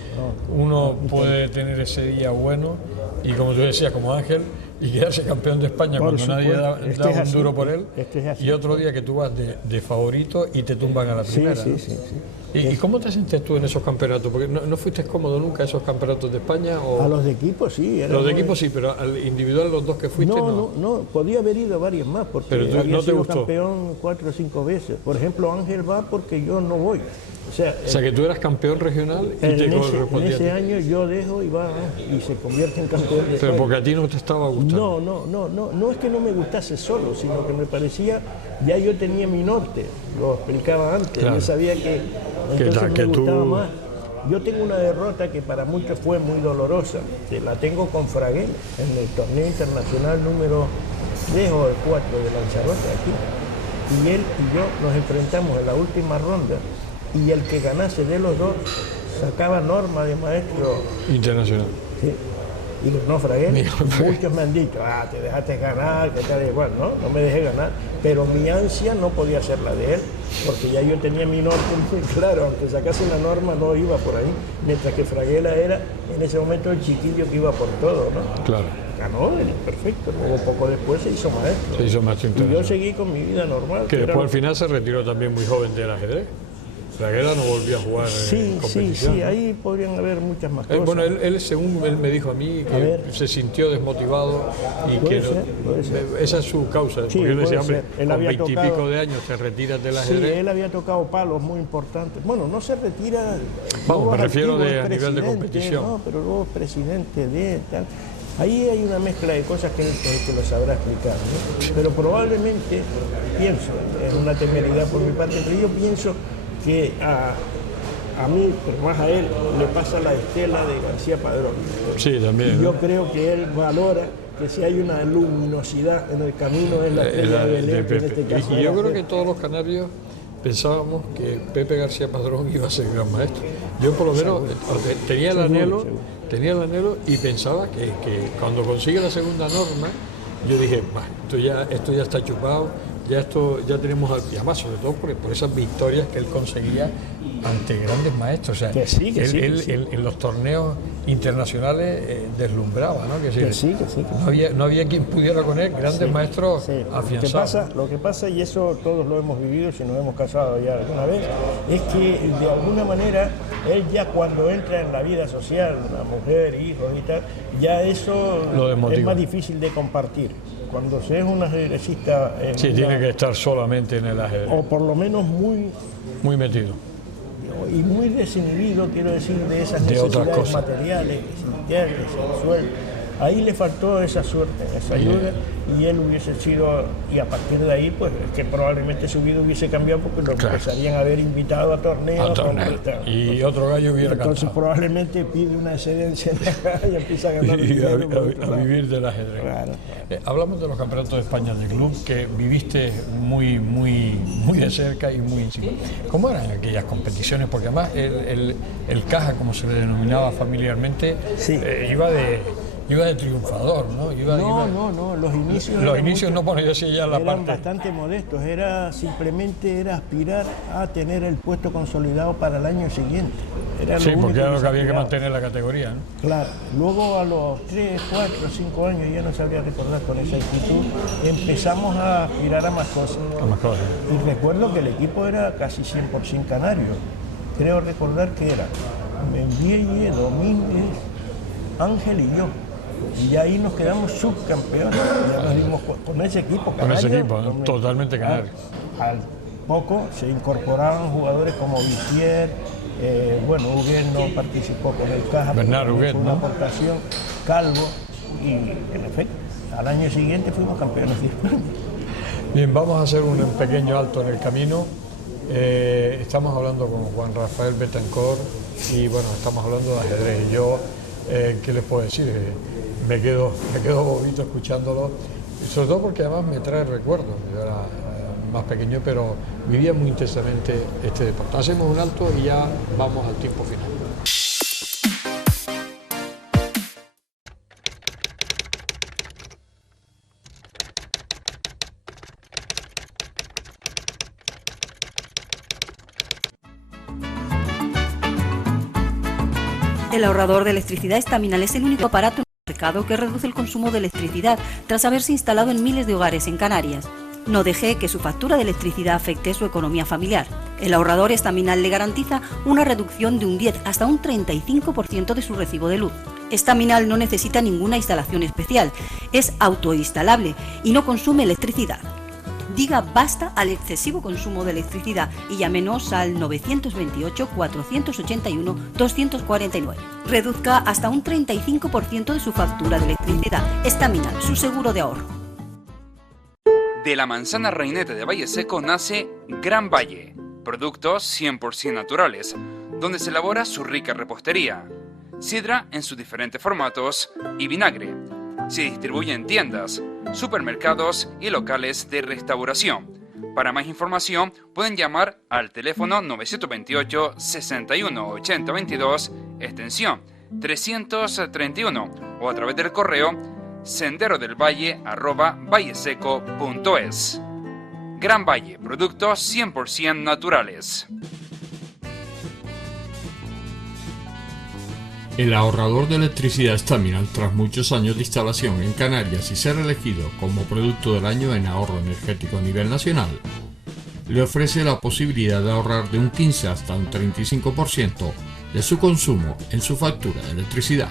uno puede tener ese día bueno y, como tú decías, como Ángel, y quedarse campeón de España cuando nadie da un duro por él, y otro día que tú vas de favorito y te tumban a la primera. Sí. ¿Y cómo te sientes tú en esos campeonatos? Porque no fuiste cómodo nunca a esos campeonatos de España. ¿O? A los de equipo sí. Los de equipo sí, pero al individual los dos que fuiste no. Podía haber ido varias más porque pero tú, había ¿no te sido gustó? Campeón 4 o 5 veces. Por ejemplo, Ángel va porque yo no voy. O sea que tú eras campeón regional y en ese año yo dejo y va y se convierte en campeón de Pero porque a ti no te estaba gustando. No es que no me gustase solo, sino que me parecía, ya yo tenía mi norte, lo explicaba antes, claro. Yo sabía que entonces me gustaba más. Yo tengo una derrota que para muchos fue muy dolorosa, que la tengo con Fraguel en el torneo internacional número 3 o 4 de Lanzarote aquí. Y él y yo nos enfrentamos en la última ronda y el que ganase de los dos sacaba norma de maestro internacional. Sí. Y no, Fraguel, muchos me han dicho, te dejaste ganar, que tal igual. No me dejé ganar, pero mi ansia no podía ser la de él, porque ya yo tenía mi norte muy claro, aunque sacase una norma no iba por ahí, mientras que Fraguela era en ese momento el chiquillo que iba por todo, ¿no? Claro. Ganó, perfecto, luego poco después se hizo maestro. Se hizo maestro y yo seguí con mi vida normal. Que después al final se retiró también muy joven del ajedrez. Fraguela no volvió a jugar en competición. Sí, ahí podrían haber muchas más cosas. Bueno, él según él me dijo a mí, que se sintió desmotivado y que puede ser. Esa es su causa. Sí, porque él decía, hombre, con 20 y pico de años te retiras del ajedrez. Sí, él había tocado palos muy importantes. Bueno, no se retira... Vamos, me refiero a nivel de competición. No, pero luego presidente de tal... Ahí hay una mezcla de cosas que lo sabrá explicar, ¿no? Pero probablemente, pienso, es una temeridad por mi parte, pero yo pienso que a mí, pero más a él, le pasa la estela de García Padrón. Sí, también. Y yo creo que él valora que si hay una luminosidad en el camino es la estrella de Belén, que en este caso y yo creo que todos los canarios pensábamos que Pepe García Padrón iba a ser gran maestro. Yo por lo menos tenía el anhelo y pensaba que cuando consigue la segunda norma, yo dije, esto ya está chupado, ya tenemos, y además sobre todo por esas victorias que él conseguía ante grandes maestros. O sea, él en los torneos internacionales deslumbraba, ¿no? Que sí. No había quien pudiera con él, grandes maestros afianzados. Lo que pasa, y eso todos lo hemos vivido si nos hemos casado ya alguna vez, es que de alguna manera él ya cuando entra en la vida social, la mujer, hijos y tal, ya eso es más difícil de compartir. Cuando se es un ajedrecista... tiene que estar solamente en el ajedrez. O por lo menos muy metido. Y muy desinhibido, quiero decir, de esas necesidades materiales, sexuales. Ahí le faltó esa suerte, esa ayuda, y él hubiese sido, y a partir de ahí, pues es que probablemente su vida hubiese cambiado porque lo empezarían a haber invitado a torneos. Y otro gallo hubiera cantado. Entonces probablemente pide una excedencia en la calle y empieza a ganar dinero. A vivir del ajedrez. Claro. Hablamos de los campeonatos de España de club que viviste muy de cerca y muy encima. ¿Cómo eran aquellas competiciones? Porque además el caja, como se le denominaba familiarmente, iba de triunfador, ¿no? No, los inicios no ponen así ya la eran parte. Bastante modestos, simplemente era aspirar a tener el puesto consolidado para el año siguiente. Porque era lo que había que mantener la categoría, ¿no? Claro, luego a los 3, 4, 5 años, ya no sabría recordar con esa actitud, empezamos a aspirar a más cosas. Y recuerdo que el equipo era casi 100% canario. Creo recordar que era Membielle, Domínguez, Ángel y yo. Y ahí nos quedamos subcampeones. Ya nos dimos con ese equipo canario. Con ese equipo, totalmente canario. Al poco se incorporaron jugadores como Vizier, Huguet no participó con el caja. Bernardo Huguet, una aportación, Calvo, y en efecto, al año siguiente fuimos campeones de España. Bien, vamos a hacer un pequeño alto en el camino. Estamos hablando con Juan Rafael Betancourt y estamos hablando de ajedrez. Yo, ¿qué les puedo decir? Me quedo bobito escuchándolo, sobre todo porque además me trae recuerdos. Yo era más pequeño, pero vivía muy intensamente este deporte. Hacemos un alto y ya vamos al tiempo final. El ahorrador de electricidad Estaminal es el único aparato en el mercado que reduce el consumo de electricidad tras haberse instalado en miles de hogares en Canarias. No deje que su factura de electricidad afecte su economía familiar. El ahorrador Estaminal le garantiza una reducción de un 10 hasta un 35% de su recibo de luz. Estaminal no necesita ninguna instalación especial, es autoinstalable y no consume electricidad. Diga basta al excesivo consumo de electricidad y llámenos al 928-481-249. Reduzca hasta un 35% de su factura de electricidad. Estaminal, su seguro de ahorro. De la manzana reinete de Valle Seco nace Gran Valle, productos 100% naturales, donde se elabora su rica repostería, sidra en sus diferentes formatos y vinagre. Se distribuye en tiendas, supermercados y locales de restauración. Para más información pueden llamar al teléfono 928 61 80 22 extensión 331 o a través del correo senderodelvalle@valleseco.es. Gran Valle, productos 100% naturales. El ahorrador de electricidad Estaminal, tras muchos años de instalación en Canarias y ser elegido como producto del año en ahorro energético a nivel nacional, le ofrece la posibilidad de ahorrar de un 15 hasta un 35% de su consumo en su factura de electricidad.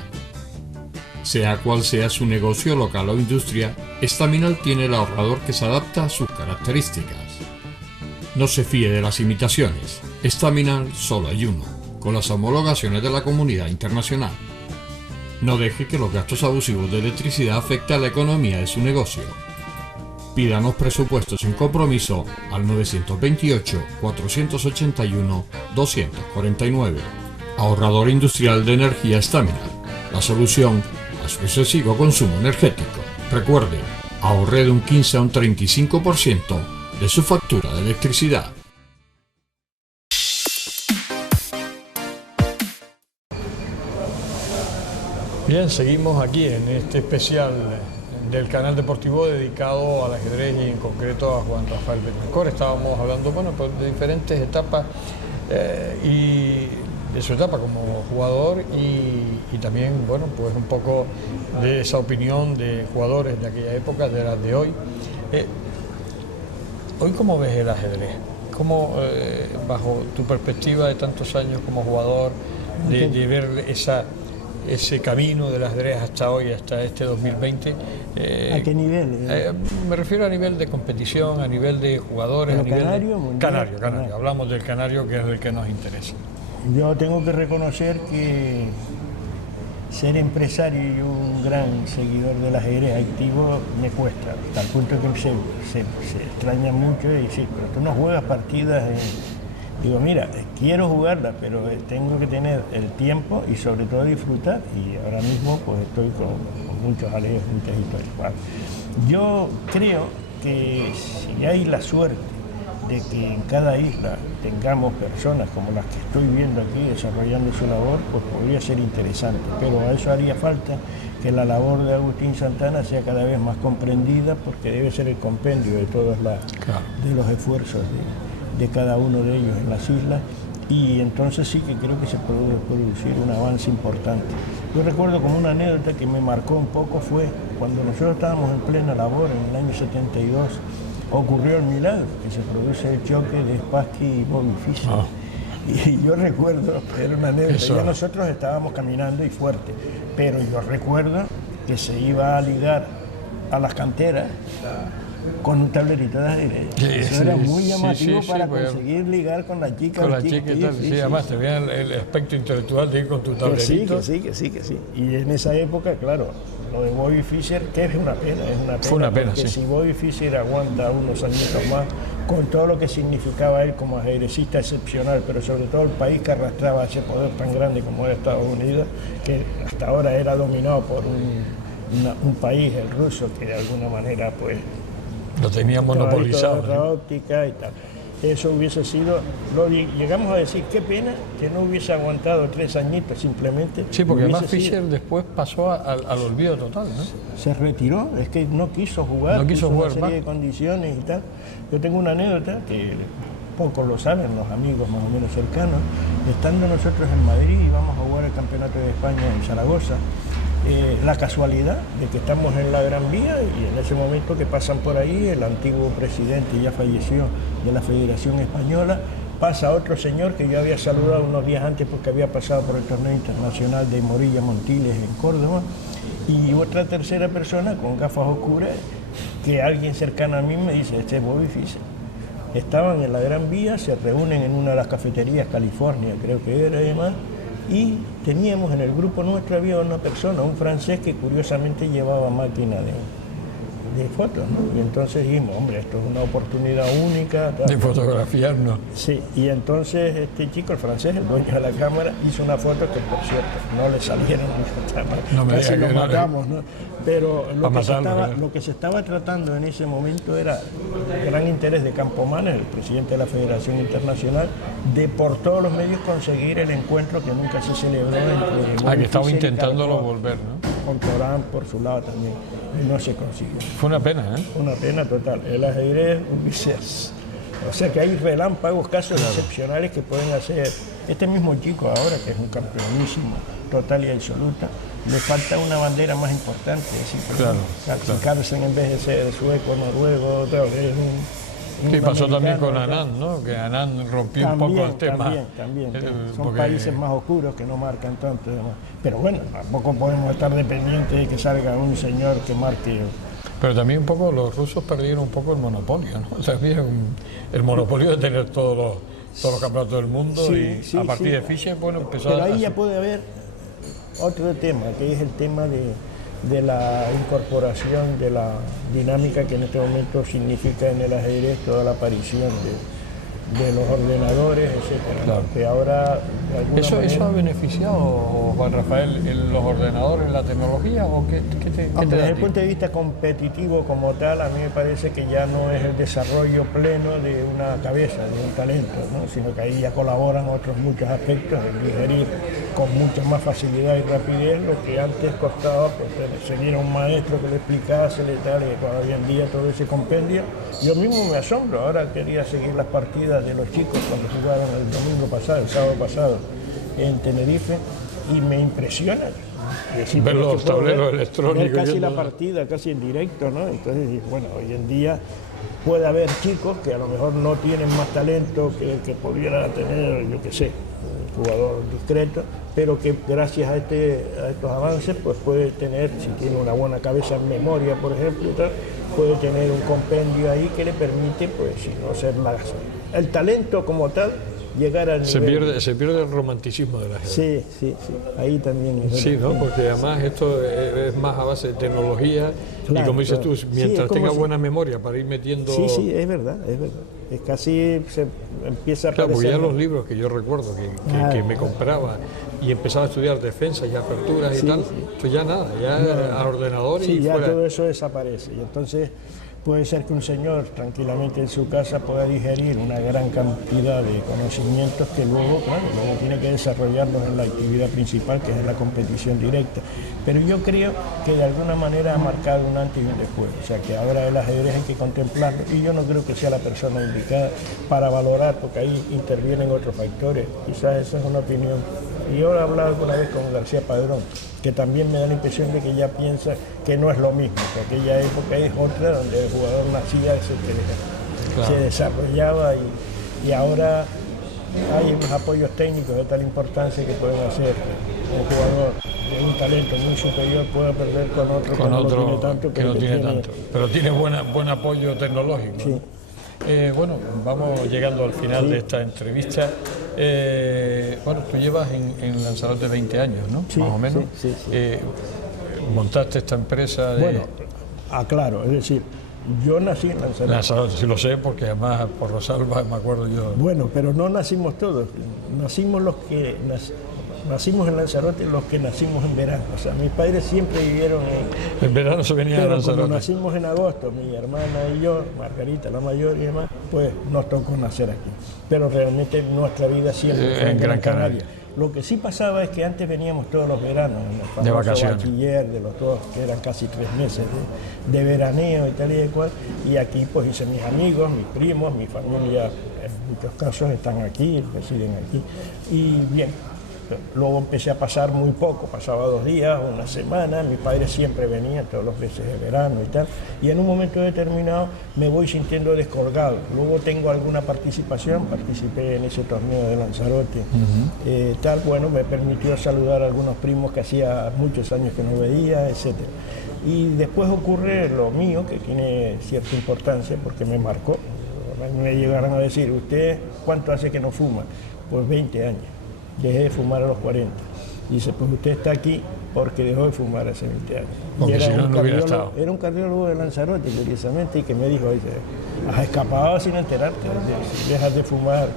Sea cual sea su negocio local o industria, Estaminal tiene el ahorrador que se adapta a sus características. No se fíe de las imitaciones, Estaminal solo hay uno, con las homologaciones de la comunidad internacional. No deje que los gastos abusivos de electricidad afecten a la economía de su negocio. Pídanos presupuestos sin compromiso al 928-481-249. Ahorrador industrial de energía Staminal, la solución a su excesivo consumo energético. Recuerde, ahorre de un 15 a un 35% de su factura de electricidad. Bien, seguimos aquí en este especial del canal deportivo dedicado al ajedrez y en concreto a Juan Rafael Bettencourt. Estábamos hablando, bueno, pues de diferentes etapas y de su etapa como jugador y también, bueno, pues un poco de esa opinión de jugadores de aquella época, de las de hoy. Hoy, ¿cómo ves el ajedrez? ¿Cómo, bajo tu perspectiva de tantos años como jugador, de ver ese camino del ajedrez hasta hoy, hasta este 2020? ¿A qué nivel? Me refiero a nivel de competición, a nivel de jugadores, ¿Pero a nivel canario, de... mundial? Canario. Hablamos del canario, que es el que nos interesa. Yo tengo que reconocer que ser empresario y un gran seguidor del ajedrez activo me cuesta, hasta el punto que se extraña mucho y sí, pero tú no juegas partidas Digo, mira, quiero jugarla, pero tengo que tener el tiempo y sobre todo disfrutar. Y ahora mismo pues estoy con muchos aleos, muchas historias. Bueno, yo creo que si hay la suerte de que en cada isla tengamos personas como las que estoy viendo aquí desarrollando su labor, pues podría ser interesante. Pero a eso haría falta que la labor de Agustín Santana sea cada vez más comprendida, porque debe ser el compendio de todos de los esfuerzos de cada uno de ellos en las islas, y entonces sí que creo que se puede producir un avance importante. Yo recuerdo como una anécdota que me marcó un poco fue cuando nosotros estábamos en plena labor en el año 72, ocurrió el milagro, que se produce el choque de Spassky y Bobby Fischer. Y yo recuerdo, era una anécdota, ya nosotros estábamos caminando y fuerte, pero yo recuerdo que se iba a ligar a las canteras con un tablerito de ajedrez. Eso era muy llamativo para conseguir ligar con la chica. Con la chica y tal, además te veían el aspecto intelectual de ir con tu tablerito. Que sí. Y en esa época, claro, lo de Bobby Fischer, que es una pena, Fue una pena, porque sí. si Bobby Fischer aguanta unos añitos más, con todo lo que significaba él como ajedrecista excepcional, pero sobre todo el país que arrastraba ese poder tan grande como era Estados Unidos, que hasta ahora era dominado por un país, el ruso, que de alguna manera pues lo tenía monopolizado. La óptica y tal. Eso hubiese sido, llegamos a decir, qué pena que no hubiese aguantado 3 añitos simplemente. Sí, porque además Fischer después pasó al olvido total, ¿no? Se retiró, es que no quiso jugar, no quiso jugar una serie de condiciones y tal. Yo tengo una anécdota que pocos lo saben, los amigos más o menos cercanos. Estando nosotros en Madrid, íbamos a jugar el Campeonato de España en Zaragoza. La casualidad de que estamos en la Gran Vía y en ese momento que pasan por ahí el antiguo presidente, ya falleció, de la Federación Española, pasa otro señor que yo había saludado unos días antes porque había pasado por el torneo internacional de Morilla Montiles en Córdoba, y otra tercera persona con gafas oscuras que alguien cercano a mí me dice, este es Bobby Fischer. Estaban en la Gran Vía, se reúnen en una de las cafeterías, California creo que era, y demás. Y teníamos en el grupo nuestro, había una persona, un francés que curiosamente llevaba máquina de fotos, ¿no? Y entonces dijimos, hombre, esto es una oportunidad única. De fotografiarnos. Sí, y entonces este chico, el francés, el dueño de la cámara, hizo una foto que, por cierto, no le salieron, casi lo matamos, ¿no? Pero lo que se estaba tratando en ese momento era el gran interés de Campomanes, el presidente de la Federación Internacional, de por todos los medios conseguir el encuentro que nunca se celebró entre que estaba intentándolo volver, ¿no? Con Torán por su lado también, y no se consiguió. Fue una pena, ¿eh? Una pena total. El ajedrez, o sea que hay relámpagos, casos excepcionales que pueden hacer. Este mismo chico ahora, que es un campeonísimo, total y absoluta, le falta una bandera más importante, así que Carlsen en vez de ser sueco, noruego, Sí, pasó también con Anand, ¿no? Que Anand rompió también, un poco el tema. También. Son países más oscuros que no marcan tanto. Pero bueno, tampoco podemos estar dependientes de que salga un señor que marque. Pero también un poco los rusos perdieron un poco el monopolio, ¿no? También el monopolio de tener todos los campeonatos del mundo, y a partir de Fischer, bueno, empezó Pero ahí ya puede haber otro tema, que es el tema de de la incorporación de la dinámica que en este momento significa en el ajedrez toda la aparición de los ordenadores, etcétera. Claro. Que ahora, de alguna ¿Eso manera, ha beneficiado, Juan Rafael, en los ordenadores, la tecnología, o qué te da desde a el ti? punto de vista competitivo como tal, a mí me parece que ya no es el desarrollo pleno de una cabeza, de un talento, ¿no? Sino que ahí ya colaboran otros muchos aspectos, el digerir con mucha más facilidad y rapidez lo que antes costaba pues, seguir a un maestro que le explicase y tal, y cuando hoy en día todo ese compendio. Yo mismo me asombro, ahora quería seguir las partidas de los chicos cuando jugaron el domingo pasado, el sábado pasado en Tenerife, y me impresiona. Decir, Ver pero los es que puedo tableros ver electrónicos casi yendo- la partida, casi en directo, ¿no? Entonces, bueno, hoy en día puede haber chicos que a lo mejor no tienen más talento que el que pudiera tener, yo qué sé, un jugador discreto, pero que gracias a estos avances pues puede tener, si tiene una buena cabeza en memoria, por ejemplo, y tal, puede tener un compendio ahí que le permite, pues, si no ser el talento como tal, llegar al nivel. Se pierde el romanticismo de la gente. Sí, ahí también. Es Sí, ¿no? Porque además esto es más a base de tecnología y Claro, como dices tú, claro. mientras Sí, es como tenga si- buena memoria para ir metiendo... Sí, es verdad. Es casi se empieza a Claro, porque parecer. ya los libros que yo recuerdo que me compraba y empezaba a estudiar defensas y aperturas y Sí, tal, sí. pues ya nada, ya al ordenador Sí, y ya fuera. todo eso desaparece. Y entonces puede ser que un señor tranquilamente en su casa pueda digerir una gran cantidad de conocimientos que luego, claro, luego tiene que desarrollarlos en la actividad principal, que es la competición directa. Pero yo creo que de alguna manera ha marcado un antes y un después. O sea, que ahora el ajedrez hay que contemplarlo y yo no creo que sea la persona indicada para valorar, porque ahí intervienen otros factores. Quizás esa es una opinión. Y yo he hablado alguna vez con García Padrón, que también me da la impresión de que ya piensa que no es lo mismo, que aquella época es otra, donde el jugador nacía, se desarrollaba y ahora hay unos apoyos técnicos de tal importancia que pueden hacer un jugador de un talento muy superior pueda perder con otro que no tiene tanto, que no tiene tanto, pero tiene buen apoyo tecnológico. Sí. Bueno, vamos llegando al final de esta entrevista. Bueno, tú llevas en Lanzarote 20 años, ¿no? Sí, más o menos. sí. Montaste esta empresa de... Bueno, aclaro, es decir, yo nací en Lanzarote. Lanzarote, sí lo sé, porque además por Rosalba me acuerdo yo. Bueno, pero no nacimos todos. Nacimos en Lanzarote los que nacimos en verano. O sea, mis padres siempre vivieron En verano se venía a Pero Lanzarote. como nacimos en agosto, mi hermana y yo, Margarita la mayor y demás, pues nos tocó nacer aquí. Pero realmente nuestra vida siempre fue en Gran Canaria. Lo que sí pasaba es que antes veníamos todos los veranos, en el famoso vacaciones. bachiller de los dos, que eran casi 3 meses de veraneo y tal y de cual. Y aquí pues hice mis amigos, mis primos, mi familia, en muchos casos están aquí, residen aquí. Y bien, luego empecé a pasar muy poco, pasaba 2 días, una semana, mis padres siempre venían todos los meses de verano y tal, y en un momento determinado me voy sintiendo descolgado. Luego tengo alguna participación, participé en ese torneo de Lanzarote, tal, bueno, me permitió saludar a algunos primos que hacía muchos años que no veía, etc. Y después ocurre lo mío, que tiene cierta importancia porque me marcó. Me llegaron a decir, ¿usted cuánto hace que no fuma? Pues 20 años. Dejé de fumar a los 40. Dice, pues usted está aquí porque dejó de fumar hace 20 años. Porque Y si no, no hubiera estado. Era un cardiólogo de Lanzarote, curiosamente, y que me dijo, dice, has escapado sin enterarte. Si dejas de fumar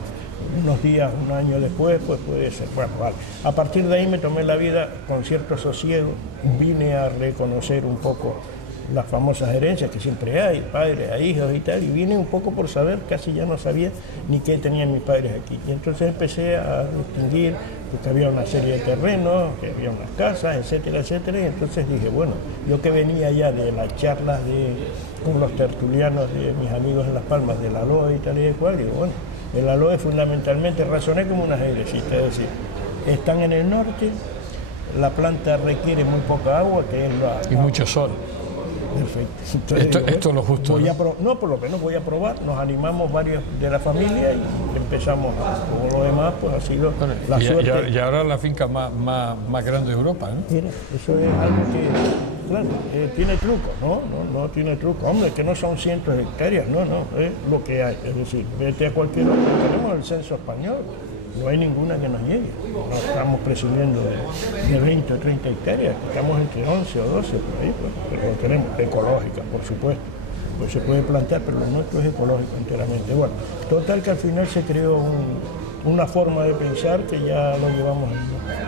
unos días, un año después, pues puede ser. Bueno, vale. A partir de ahí me tomé la vida con cierto sosiego, vine a reconocer un poco las famosas herencias que siempre hay, padres a hijos y tal, y vine un poco por saber, casi ya no sabía ni qué tenían mis padres aquí. Y entonces empecé a distinguir, porque había una serie de terrenos, que había unas casas, etcétera, etcétera, y entonces dije, bueno, yo que venía ya de las charlas con los tertulianos de mis amigos en Las Palmas, del Aloe y tal y de cual, digo, bueno, el Aloe fundamentalmente razoné como una ajedrecista, es decir, están en el norte, la planta requiere muy poca agua, que es Y mucho sol. Perfecto. Esto es lo justo. ¿no? Por lo menos voy a probar. Nos animamos varios de la familia y empezamos. Como lo demás, pues ha sido la suerte. Y ahora la finca más grande de Europa, ¿no? Mira, eso es algo que, claro, tiene truco, no tiene truco. Hombre, que no son cientos de hectáreas, no, es lo que hay. Es decir, vete a cualquier otro, tenemos el censo español. no hay ninguna que nos llegue. No estamos presumiendo de 20 o 30 hectáreas, estamos entre 11 o 12 por ahí, pues, pero lo tenemos ecológica, por supuesto. Pues se puede plantear, pero lo nuestro es ecológico enteramente. Bueno, total que al final se creó una forma de pensar que ya lo llevamos ahí.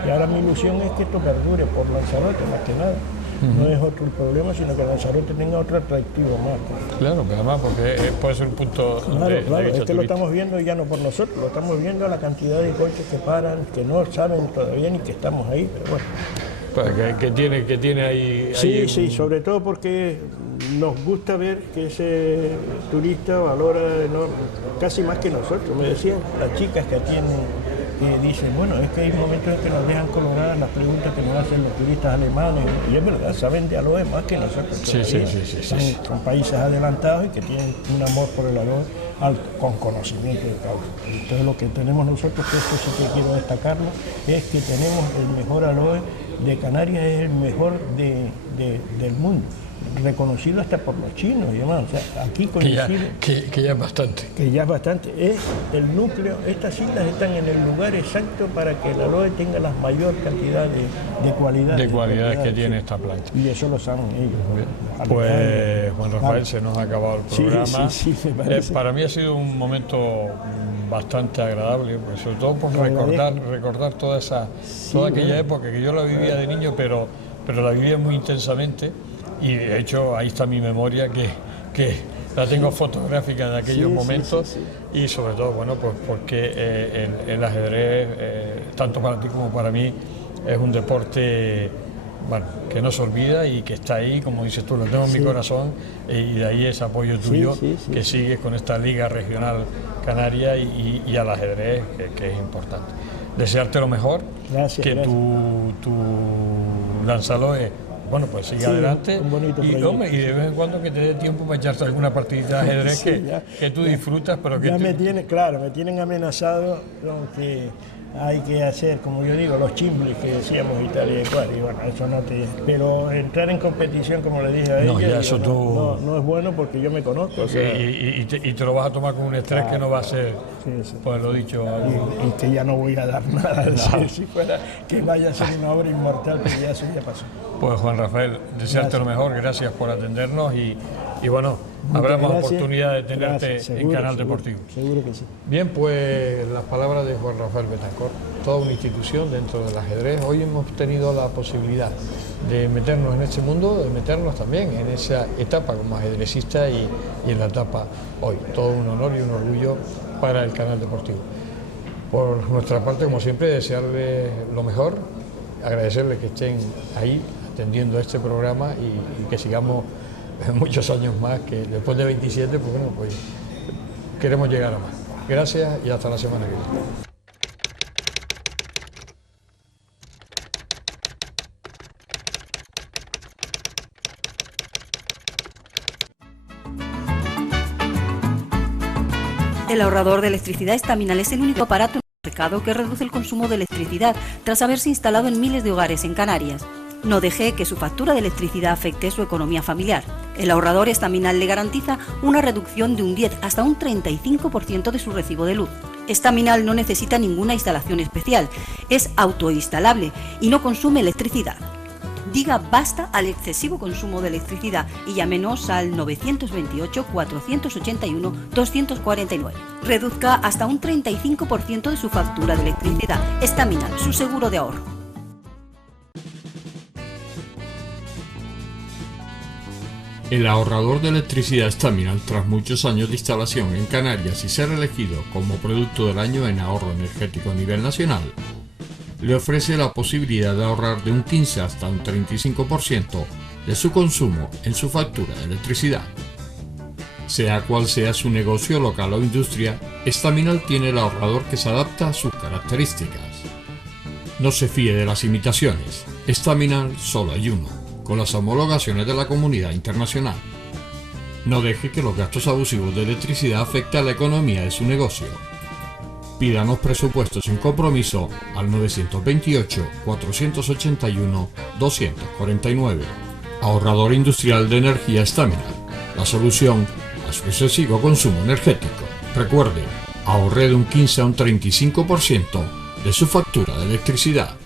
Y ahora mi ilusión es que esto perdure por Lanzarote, más que nada. No es otro el problema, sino que Lanzarote tenga otro atractivo más. Claro, pero además porque puede ser un punto Claro, claro, es que lo turístico. estamos viendo ya no por nosotros, lo estamos viendo a la cantidad de coches que paran, que no saben todavía ni que estamos ahí, pero bueno. Pues que tiene ahí... Sí, sí, sobre todo porque nos gusta ver que ese turista valora casi más que nosotros. Me decían las chicas que atienden, que dicen, bueno, es que hay momentos en que nos dejan coloradas las preguntas que nos hacen los turistas alemanes, y es verdad, saben de aloe más que nosotros. Sí. Son países adelantados y que tienen un amor por el aloe con conocimiento de causa. Entonces lo que tenemos nosotros, que esto sí que quiero destacarlo, es que tenemos el mejor aloe de Canarias, es el mejor del mundo, reconocido hasta por los chinos y demás. O sea, aquí coincide que ya es bastante. Que ya es bastante. Es el núcleo, estas islas están en el lugar exacto para que el aloe tenga la mayor cantidad de cualidades. De cualidades que tiene esta planta. Y eso lo saben ellos. Pues Juan Rafael, se nos ha acabado el programa. Sí, me parece. Para mí ha sido un momento bastante agradable, pues sobre todo por recordar toda aquella época que yo la vivía de niño, pero la vivía muy intensamente, y de hecho ahí está mi memoria que la tengo fotográfica de aquellos momentos. Y sobre todo, bueno, pues porque el ajedrez, tanto para ti como para mí, es un deporte, bueno, que no se olvida y que está ahí, como dices tú, lo tengo en mi corazón, y de ahí ese apoyo tuyo, que sigues con esta Liga Regional Canaria y al ajedrez, que es importante. Desearte lo mejor, gracias. Tu Lanzarote, bueno, pues sigue adelante, hombre, y de vez en cuando que te dé tiempo para echarte alguna partidita de ajedrez que tú disfrutas, pero que me tienen amenazado con que hay que hacer, como yo digo, los chimblis que decíamos y tal y cual, y bueno, eso no te... Pero entrar en competición, como le dije a ella, no es bueno porque yo me conozco. O sea, y te lo vas a tomar con un estrés que no va a ser, pues lo dicho. Y que ya no voy a dar nada, si fuera que vaya a ser una obra inmortal, pero ya eso ya pasó. Pues Juan Rafael, desearte lo mejor, gracias por atendernos y bueno, habrá más oportunidad de tenerte en Canal Deportivo. Seguro que sí. Bien, pues las palabras de Juan Rafael Betancourt, toda una institución dentro del ajedrez. Hoy hemos tenido la posibilidad de meternos en este mundo, de meternos también en esa etapa como ajedrecista y en la etapa hoy. Todo un honor y un orgullo para el Canal Deportivo. Por nuestra parte, como siempre, desearles lo mejor, agradecerles que estén ahí atendiendo este programa y que sigamos muchos años más, que después de 27, pues bueno, pues queremos llegar a más. Gracias y hasta la semana que viene. El ahorrador de electricidad Estaminal es el único aparato en el mercado que reduce el consumo de electricidad tras haberse instalado en miles de hogares en Canarias. No deje que su factura de electricidad afecte su economía familiar. El ahorrador Estaminal le garantiza una reducción de un 10 hasta un 35% de su recibo de luz. Estaminal no necesita ninguna instalación especial, es autoinstalable y no consume electricidad. Diga basta al excesivo consumo de electricidad y llámenos al 928 481 249. Reduzca hasta un 35% de su factura de electricidad. Estaminal, su seguro de ahorro. El ahorrador de electricidad Estaminal, tras muchos años de instalación en Canarias y ser elegido como producto del año en ahorro energético a nivel nacional, le ofrece la posibilidad de ahorrar de un 15 hasta un 35% de su consumo en su factura de electricidad. Sea cual sea su negocio local o industria, Estaminal tiene el ahorrador que se adapta a sus características. No se fíe de las imitaciones, Estaminal solo hay uno, con las homologaciones de la comunidad internacional. No deje que los gastos abusivos de electricidad afecten a la economía de su negocio. Pídanos presupuestos sin compromiso al 928-481-249. Ahorrador industrial de energía Estaminal, la solución a su excesivo consumo energético. Recuerde, ahorre de un 15 a un 35% de su factura de electricidad.